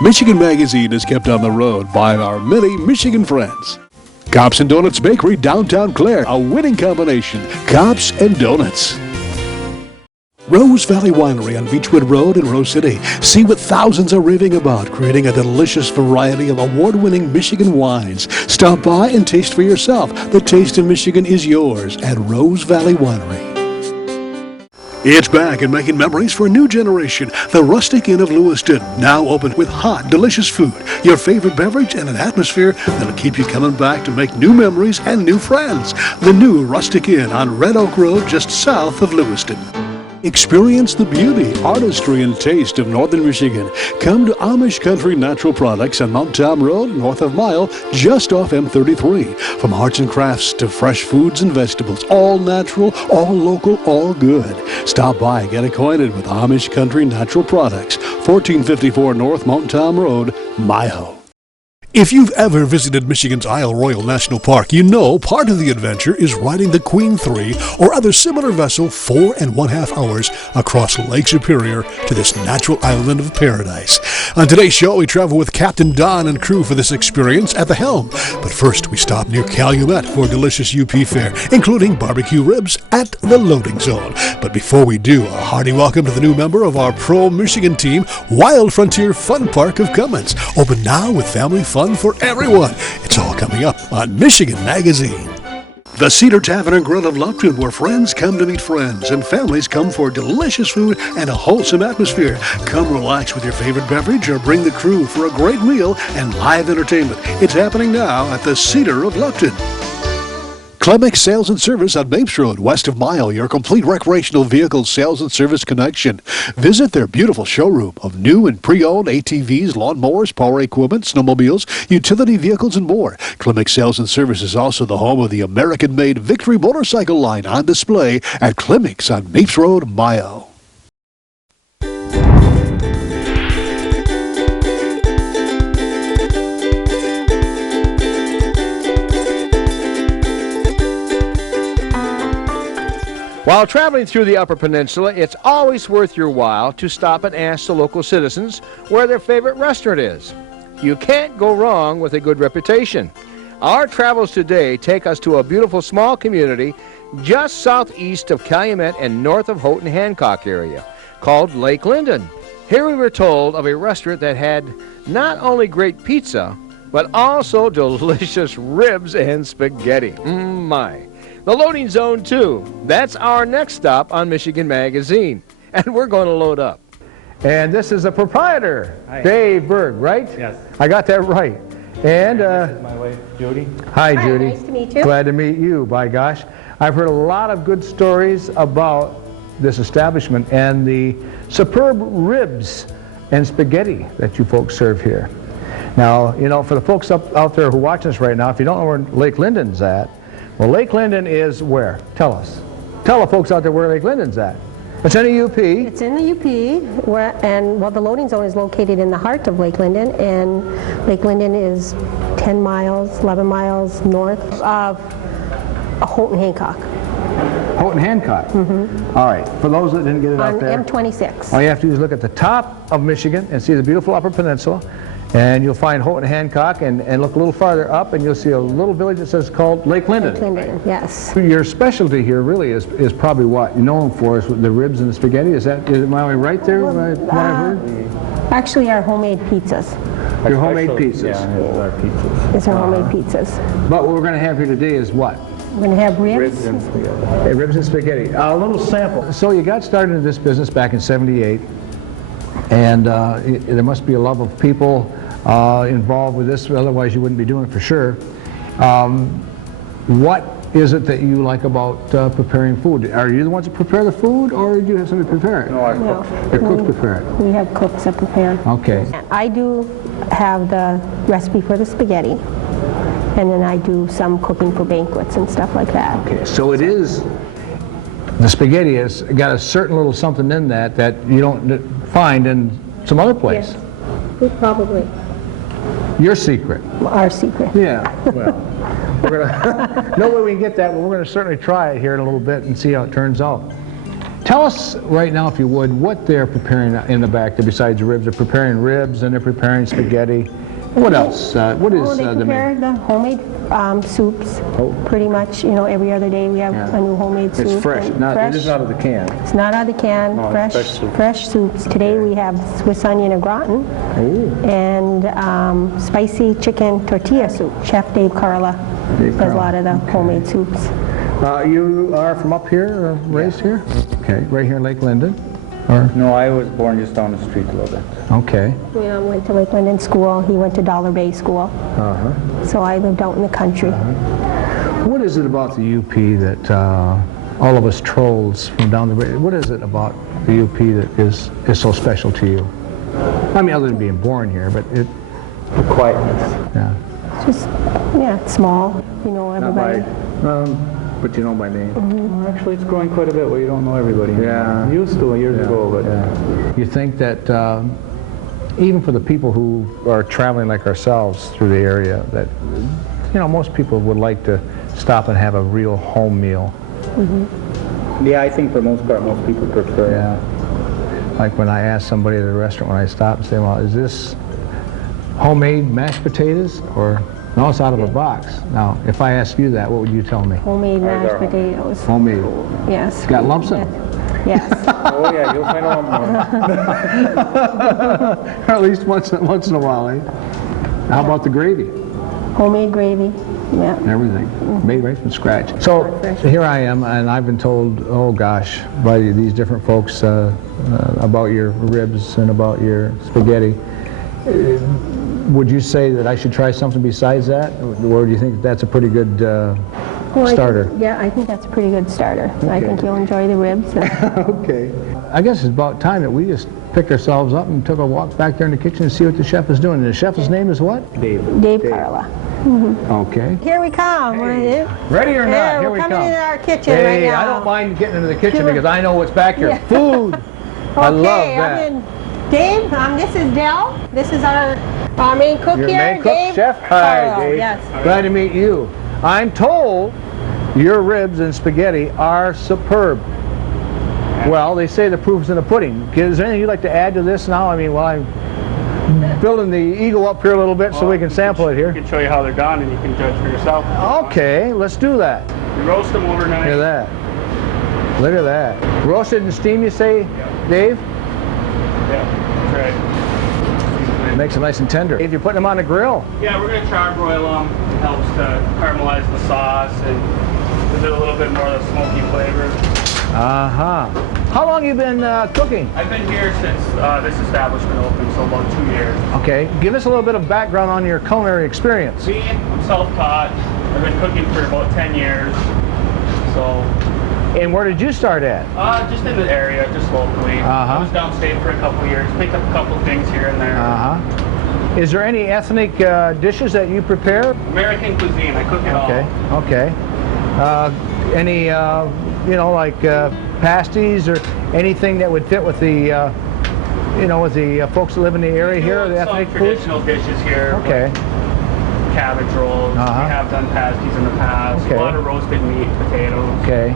Michigan Magazine is kept on the road by our many Michigan friends. Cops and Donuts Bakery, downtown Clare, a winning combination. Cops and Donuts. Rose Valley Winery on Beechwood Road in Rose City. See what thousands are raving about, creating a delicious variety of award-winning Michigan wines. Stop by and taste for yourself. The taste of Michigan is yours at Rose Valley Winery. It's back and making memories for a new generation. The Rustic Inn of Lewiston, now open with hot, delicious food, your favorite beverage, and an atmosphere that'll keep you coming back to make new memories and new friends. The new Rustic Inn on Red Oak Road, just south of Lewiston. Experience the beauty, artistry, and taste of northern Michigan. Come to Amish Country Natural Products on Mount Tom Road, north of Mile, just off M33. From arts and crafts to fresh foods and vegetables, all natural, all local, all good. Stop by and get acquainted with Amish Country Natural Products, 1454 North Mount Tom Road, Mile. If you've ever visited Michigan's Isle Royale National Park, you know part of the adventure is riding the Queen 3 or other similar vessel 4.5 hours across Lake Superior to this natural island of paradise. On today's show, we travel with Captain Don and crew for this experience at the helm. But first, we stop near Calumet for a delicious UP fare, including barbecue ribs at the loading zone. But before we do, a hearty welcome to the new member of our Pro Michigan team, Wild Frontier Fun Park of Cummins. Open now with family fun for everyone. It's all coming up on Michigan Magazine. The Cedar Tavern and Grill of Lupton, where friends come to meet friends and families come for delicious food and a wholesome atmosphere. Come relax with your favorite beverage or bring the crew for a great meal and live entertainment. It's happening now at the Cedar of Lupton. Clemix Sales and Service on Mapes Road, west of Mile, your complete recreational vehicle sales and service connection. Visit their beautiful showroom of new and pre-owned ATVs, lawnmowers, power equipment, snowmobiles, utility vehicles, and more. Clemix Sales and Service is also the home of the American-made Victory motorcycle line on display at Clemix on Mapes Road, Mile. While traveling through the Upper Peninsula, it's always worth your while to stop and ask the local citizens where their favorite restaurant is. You can't go wrong with a good reputation. Our travels today take us to a beautiful small community just southeast of Calumet and north of Houghton Hancock area called Lake Linden. Here we were told of a restaurant that had not only great pizza, but also delicious ribs and spaghetti. My. The loading zone, too. That's our next stop on Michigan Magazine. And we're going to load up. And this is the proprietor, Hi. Dave Berg, right? Yes. I got that right. And this is my wife, Judy. Hi, Judy. Nice to meet you. Glad to meet you, by gosh. I've heard a lot of good stories about this establishment and the superb ribs and spaghetti that you folks serve here. Now, you know, for the folks out there who are watching us right now, if you don't know where Lake Linden's at, well, Lake Linden is where? Tell us. Tell the folks out there where Lake Linden's at. It's in the UP. It's in the UP, the loading zone is located in the heart of Lake Linden, and Lake Linden is 10 miles, 11 miles north of Houghton Hancock. Houghton Hancock? Mm-hmm. All right. For those that didn't get it out there. On M26. All you have to do is look at the top of Michigan and see the beautiful Upper Peninsula. And you'll find Houghton Hancock and look a little farther up and you'll see a little village that says called Lake Linden. Lake Linden, yes. Your specialty here really is probably what you're known for is the ribs and the spaghetti. Is am I right there? What I've heard? Actually, our homemade pizzas. Your homemade pizzas. Yeah, our pizzas. It's our homemade pizzas. But what we're going to have here today is what? We're going to have ribs. Ribs and spaghetti. Ribs and spaghetti. A little sample. So you got started in this business back in '78, and there must be a love of people involved with this, otherwise you wouldn't be doing it for sure. What is it that you like about preparing food? Are you the ones that prepare the food, or do you have somebody prepare it? No, our cooks. Your cooks prepare it? We have cooks that prepare. Okay. I do have the recipe for the spaghetti, and then I do some cooking for banquets and stuff like that. Okay, so it is, the spaghetti has got a certain little something in that you don't find in some other place. Yes, probably. Your secret. Our secret. Yeah, well, we're gonna, no way we can get that, but we're going to certainly try it here in a little bit and see how it turns out. Tell us right now, if you would, what they're preparing in the back there besides the ribs. They're preparing ribs and they're preparing spaghetti. What else? What is They the prepare main? the homemade soups. Oh. Pretty much, you know, every other day we have a new homemade soup. It's fresh. And It is out of the can. It's not out of the can. No, it's fresh soup. Fresh soups. Today we have Swiss onion au gratin and spicy chicken tortilla soup. Chef Dave Carla does a lot of the homemade soups. You are from up here, or raised here? Okay, right here in Lake Linden? Or? No, I was born just down the street a little bit. Okay. We went to Lake Linden School. He went to Dollar Bay School. So I lived out in the country. What is it about the UP that all of us trolls from down the bay, what is it about the UP that is so special to you? I mean, other than being born here, but it, The quietness. yeah. Just, yeah, it's small. You know Not by, everybody. But you know my name. well, actually, it's growing quite a bit where you don't know everybody. Yeah. Used to years ago, but You think that even for the people who are traveling like ourselves through the area, that, you know, most people would like to stop and have a real home meal. yeah, I think for the most part, most people prefer. Yeah. Like when I ask somebody at a restaurant, when I stop and say, well, is this homemade mashed potatoes? Or, no, it's out of a box. Now, if I ask you that, what would you tell me? Homemade Ours mashed are potatoes. Homemade. Yes. Got lumps in them. Yes. Oh yeah, you'll find out more. Or at least once in a while, eh? How about the gravy? Homemade gravy. Yeah. And everything, made right from scratch. So here I am, and I've been told, oh gosh, by these different folks about your ribs and about your spaghetti. Would you say that I should try something besides that, or do you think that's a pretty good starter? I think that's a pretty good starter. I think you'll enjoy the ribs. Okay. I guess it's about time that we just picked ourselves up and took a walk back there in the kitchen and see what the chef is doing. And the chef's name is what? Dave Carla. Okay. Here we come. Ready or not, Yeah, here we're we come. coming into our kitchen Hey, right now. I don't mind getting into the kitchen Come on. because I know what's back here. Yeah. Food. I love that. I'm in. Dave, this is Dell. This is our main cook Your here. main cook, Dave chef? Hi, Carla. Dave. Yes. Glad to meet you. I'm told your ribs and spaghetti are superb. Well, they say the proof's in the pudding. Is there anything you'd like to add to this now? I mean, while I'm building the eagle up here a little bit so we can sample it I here. can show you how they're done and you can judge for yourself. Okay, let's do that. You roast them overnight. Look at that. Look at that. Roasted and steamed, you say, Dave? Yeah, that's right. Makes them nice and tender. If you're putting them on the grill. Yeah, we're going to charbroil them. Helps to caramelize the sauce and gives it a little bit more of the smoky flavor. Uh-huh. How long you been cooking? I've been here since this establishment opened, so about 2 years. Okay, give us a little bit of background on your culinary experience. Me, I'm self-taught. I've been cooking for about 10 years. So, And where did you start at? just in the area, just locally. I was downstate for a couple years, picked up a couple things here and there. Uh-huh. Is there any ethnic dishes that you prepare? American cuisine, I cook it Okay, all. okay. Any, you know, like pasties or anything that would fit with the, you know, with the folks that live in the area here, the Some ethnic foods? traditional dishes here. Okay. Like cabbage rolls. Uh-huh. We have done pasties in the past. Okay. A lot of roasted meat, potatoes. Okay.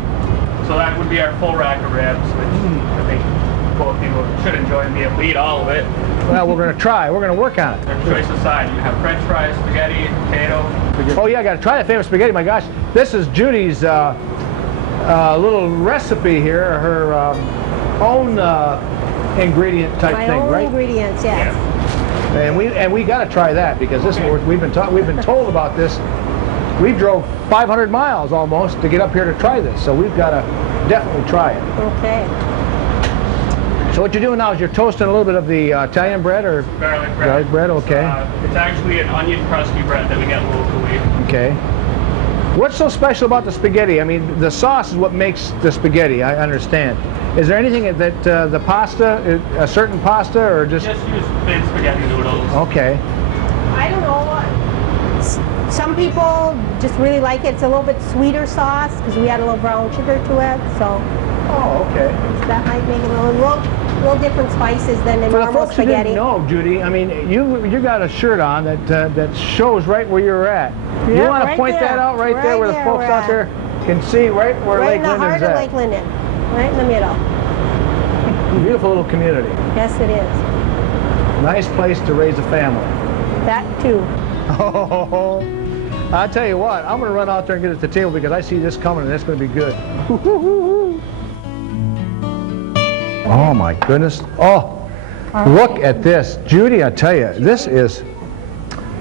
So that would be our full rack of ribs, which I think both people should enjoy and be able to eat all of it. Well, we're going to try. We're going to work on it. Their choice aside, you have French fries, spaghetti, potato. Oh yeah, I got to try that famous spaghetti. My gosh, this is Judy's little recipe here, her own ingredient type My thing, own right? ingredients, yes. And we got to try that because this we've been told about this. We drove 500 miles almost to get up here to try this, so we've got to definitely try it. Okay. So what you're doing now is you're toasting a little bit of the Italian bread or Garlic bread. garlic bread, okay? It's actually an onion crusty bread that we get locally. Okay. What's so special about the spaghetti? I mean, the sauce is what makes the spaghetti, I understand. Is there anything that the pasta, a certain pasta, or just... Just use thin spaghetti noodles. Okay. I don't know. Some people just really like it. It's a little bit sweeter sauce because we add a little brown sugar to it. So Oh, okay. that might make it a little different spices than the For the normal folks who spaghetti. didn't know, Judy, I mean, you got a shirt on that shows right where you're at. You Yeah, want to right point there. that out right there Right where the there folks we're out at. there can see right where Right Lake in the heart Linden's of at. Lake Linden. Right in the middle. Beautiful little community. Yes, it is. Nice place to raise a family. That too. Oh, I'll tell you what, I'm going to run out there and get at the table because I see this coming and it's going to be good. Oh my goodness. Oh, look at this. Judy, I tell you, this is...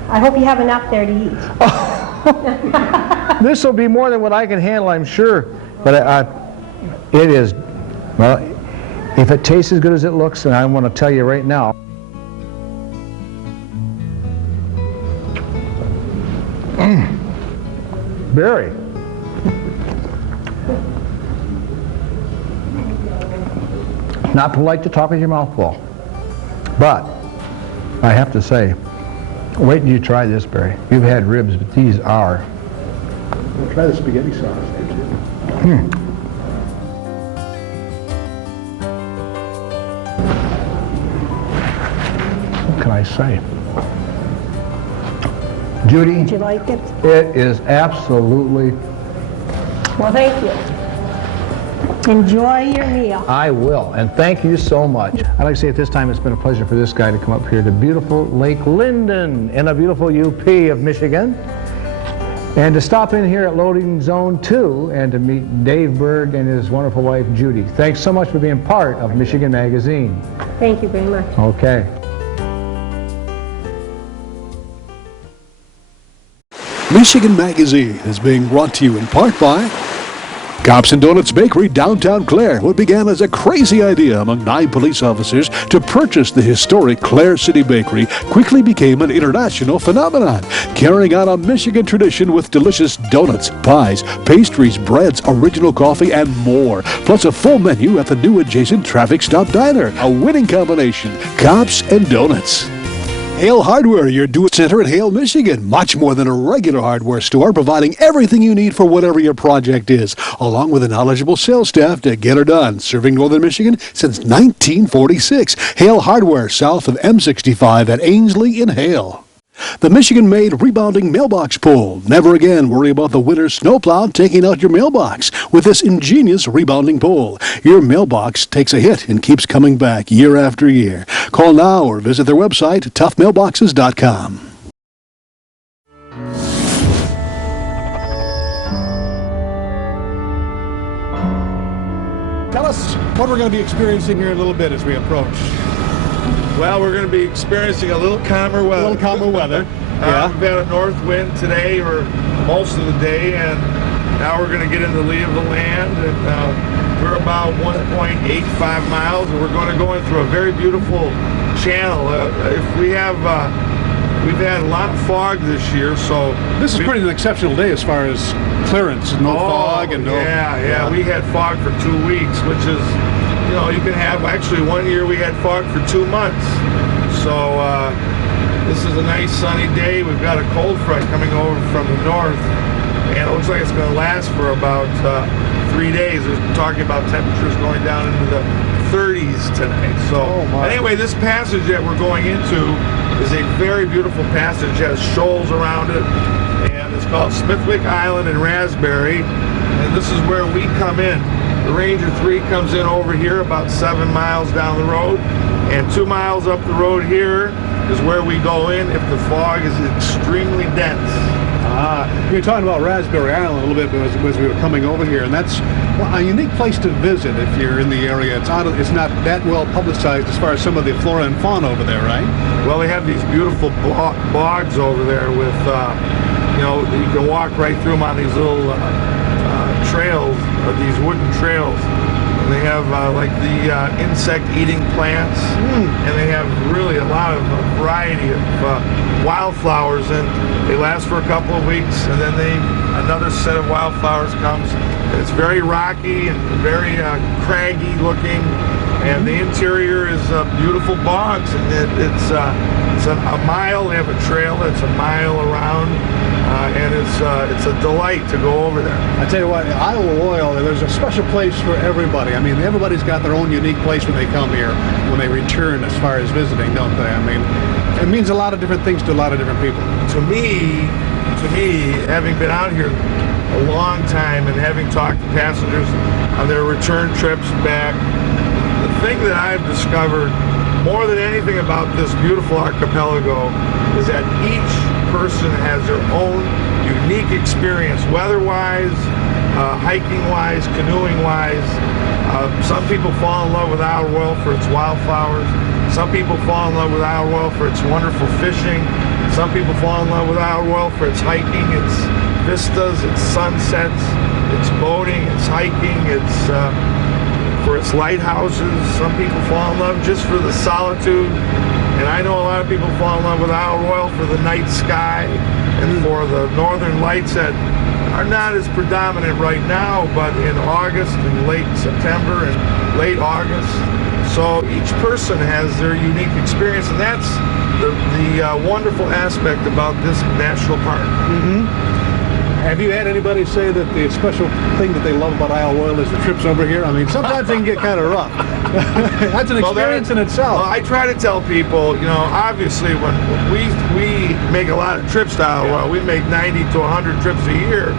I hope you have enough there to eat. This will be more than what I can handle, I'm sure. But it is, well, if it tastes as good as it looks, and I want to tell you right now. Barry. Not polite to talk with your mouth full, but I have to say, wait till you try this, Barry. You've had ribs, but these are. We'll try the spaghetti sauce there, too. What can I say? Judy, Did you like it? it is absolutely... Well, thank you. Enjoy your meal. I will, and thank you so much. I'd like to say at this time it's been a pleasure for this guy to come up here to beautiful Lake Linden in a beautiful UP of Michigan, and to stop in here at Loading Zone 2 and to meet Dave Berg and his wonderful wife Judy. Thanks so much for being part of Michigan Magazine. Thank you very much. Okay. Michigan Magazine is being brought to you in part by Cops and Donuts Bakery, downtown Clare. What began as a crazy idea among 9 police officers to purchase the historic Clare City Bakery quickly became an international phenomenon, carrying on a Michigan tradition with delicious donuts, pies, pastries, breads, original coffee, and more. Plus a full menu at the new adjacent Traffic Stop Diner. A winning combination, Cops and Donuts. Hale Hardware, your do-it-center in Hale, Michigan. Much more than a regular hardware store, providing everything you need for whatever your project is, along with a knowledgeable sales staff to get her done. Serving Northern Michigan since 1946. Hale Hardware, south of M65 at Ainsley in Hale. The Michigan-made rebounding mailbox pull. Never again worry about the winter snowplow taking out your mailbox with this ingenious rebounding pull. Your mailbox takes a hit and keeps coming back year after year. Call now or visit their website, toughmailboxes.com. Tell us what we're going to be experiencing here in a little bit as we approach. Well, we're going to be experiencing a little calmer weather. A little calmer weather. Yeah. We've had a north wind today or most of the day, and now we're going to get in the lee of the land. And we're about 1.85 miles, and we're going to go in through a very beautiful channel. We've had a lot of fog this year, so This is pretty an exceptional day as far as clearance. No fog and no... Yeah, we had fog for 2 weeks, which is, you know, you can have, actually one year we had fog for 2 months. So this is a nice sunny day. We've got a cold front coming over from the north, and it looks like it's going to last for about 3 days. We're talking about temperatures going down into the 30s tonight. So anyway, this passage that we're going into is a very beautiful passage. It has shoals around it, and it's called Smithwick Island and Raspberry, and this is where we come in. The Ranger 3 comes in over here about 7 miles down the road, and 2 miles up the road here is where we go in if the fog is extremely dense. You're talking about Raspberry Island a little bit as we were coming over here, and that's a unique place to visit if you're in the area. It's not that well publicized as far as some of the flora and fauna over there, right? Well, they have these beautiful bogs over there with, you know, you can walk right through them on these little trails, these wooden trails. And they have like the insect-eating plants, and they have really a lot of variety of wildflowers, and they last for a couple of weeks, and then another set of wildflowers comes. And it's very rocky and very craggy looking, and the interior is beautiful bogs, and it's a mile. They have a trail that's a mile around. And it's a delight to go over there. I tell you what, Isle Royale, there's a special place for everybody. I mean, everybody's got their own unique place when they come here, when they return as far as visiting, don't they? I mean, it means a lot of different things to a lot of different people. To me, having been out here a long time and having talked to passengers on their return trips back, the thing that I've discovered more than anything about this beautiful archipelago is that each person has their own unique experience, weather-wise, hiking-wise, canoeing-wise. Some people fall in love with Isle Royale for its wildflowers. Some people fall in love with Isle Royale for its wonderful fishing. Some people fall in love with Isle Royale for its hiking, its vistas, its sunsets, its boating, its hiking, its for its lighthouses. Some people fall in love just for the solitude. And I know a lot of people fall in love with Isle Royale for the night sky and for the northern lights that are not as predominant right now, but in August and late September and late August. So each person has their unique experience, and that's the wonderful aspect about this national park. Have you had anybody say that the special thing that they love about Isle Royale is the trips over here? I mean, sometimes they can get kind of rough. That's an experience in itself. Well, I try to tell people, you know, obviously when we make a lot of trips to Isle Royale, we make 90 to 100 trips a year.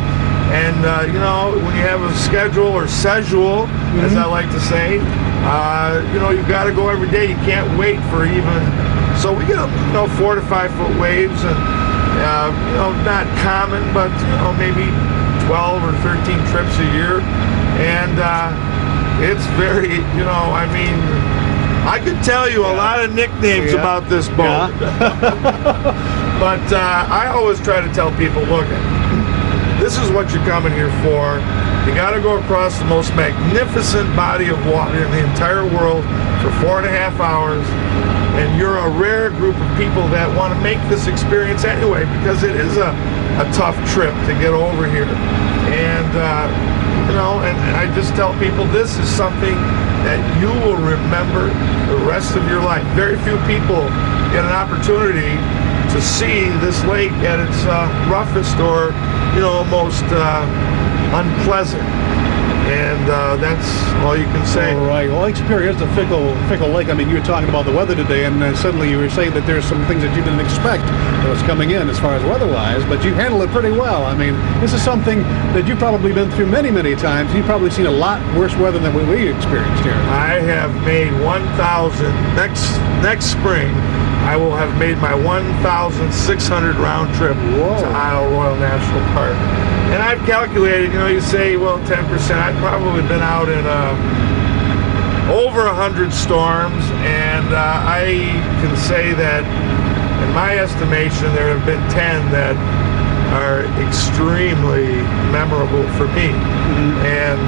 And, you know, when you have a schedule or schedule, as I like to say, you know, you've got to go every day. You can't wait for even, so we get, you know, 4 to 5 foot waves and, you know, not common, but, you know, maybe 12 or 13 trips a year. And it's very, you know, I mean, I could tell you a lot of nicknames about this boat. But I always try to tell people, look, this is what you're coming here for. You got to go across the most magnificent body of water in the entire world for 4.5 hours. And you're a rare group of people that want to make this experience anyway, because it is a tough trip to get over here. And, you know, and I just tell people this is something that you will remember the rest of your life. Very few people get an opportunity to see this lake at its roughest or, you know, most unpleasant. And that's all you can say. All right. Well, Lake Superior is a fickle lake. I mean, you were talking about the weather today, and suddenly you were saying that there's some things that you didn't expect that was coming in as far as weather-wise, but you handled it pretty well. I mean, this is something that you've probably been through many, many times. You've probably seen a lot worse weather than what we experienced here. I have made 1,000. Next spring, I will have made my 1,600 round trip to Isle Royale National Park. And I've calculated, you know, you say, well, 10%. I've probably been out in over 100 storms, and I can say that, in my estimation, there have been 10 that are extremely memorable for me. And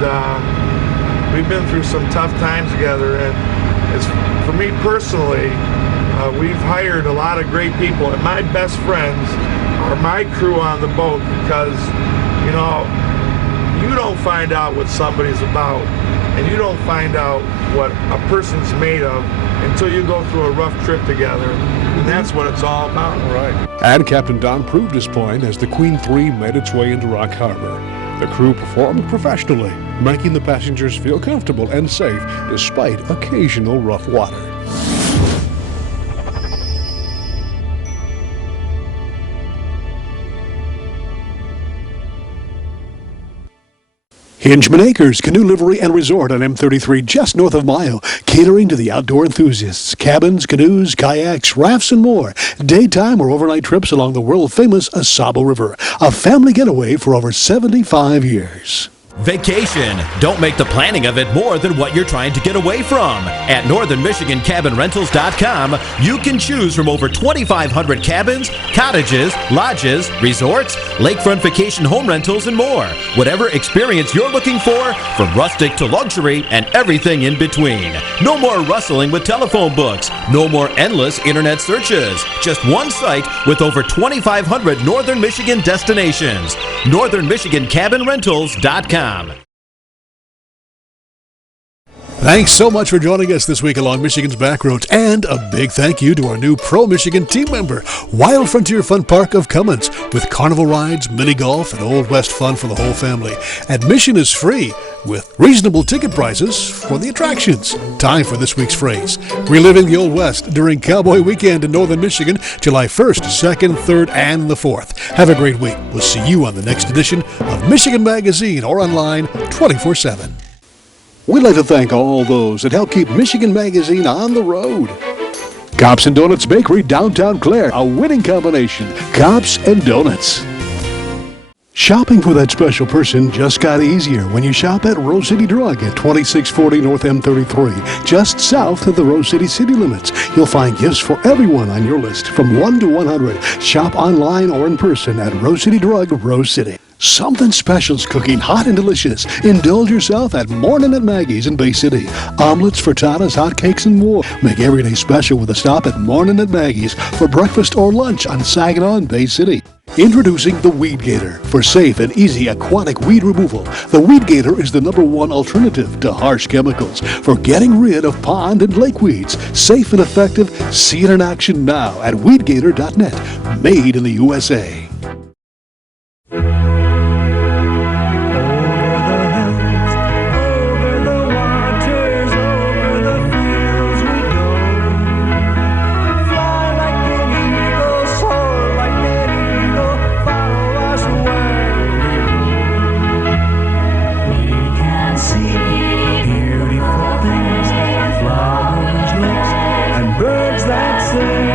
we've been through some tough times together, and it's, for me personally, we've hired a lot of great people, and my best friends are my crew on the boat, because, you know, you don't find out what somebody's about, and you don't find out what a person's made of until you go through a rough trip together, and that's what it's all about. Right. And Captain Don proved his point as the Queen 3 made its way into Rock Harbor. The crew performed professionally, making the passengers feel comfortable and safe despite occasional rough water. Hinchman Acres Canoe Livery and Resort on M33 just north of Mayo, catering to the outdoor enthusiasts. Cabins, canoes, kayaks, rafts, and more. Daytime or overnight trips along the world-famous Asabo River. A family getaway for over 75 years. Vacation. Don't make the planning of it more than what you're trying to get away from. At northernmichigancabinrentals.com, you can choose from over 2,500 cabins, cottages, lodges, resorts, lakefront vacation home rentals, and more. Whatever experience you're looking for, from rustic to luxury and everything in between. No more rustling with telephone books. No more endless internet searches. Just one site with over 2,500 Northern Michigan destinations. northernmichigancabinrentals.com. Thanks so much for joining us this week along Michigan's Backroads, and a big thank you to our new Pro Michigan team member, Wild Frontier Fun Park of Cummins, with carnival rides, mini golf, and Old West fun for the whole family. Admission is free, with reasonable ticket prices for the attractions. Time for this week's phrase. Reliving the Old West during Cowboy Weekend in Northern Michigan, July 1st, 2nd, 3rd, and the 4th. Have a great week. We'll see you on the next edition of Michigan Magazine or online 24/7. We'd like to thank all those that help keep Michigan Magazine on the road. Cops and Donuts Bakery, downtown Clare, a winning combination. Cops and Donuts. Shopping for that special person just got easier when you shop at Rose City Drug at 2640 North M33, just south of the Rose City city limits. You'll find gifts for everyone on your list from 1 to 100. Shop online or in person at Rose City Drug, Rose City. Something special's cooking, hot and delicious. Indulge yourself at Morning at Maggie's in Bay City. Omelets, frittatas, hotcakes, and more. Make every day special with a stop at Morning at Maggie's for breakfast or lunch on Saginaw and Bay City. Introducing the Weed Gator for safe and easy aquatic weed removal. The Weed Gator is the #1 alternative to harsh chemicals for getting rid of pond and lake weeds. Safe and effective. See it in action now at weedgator.net. Made in the USA. Birds that sing.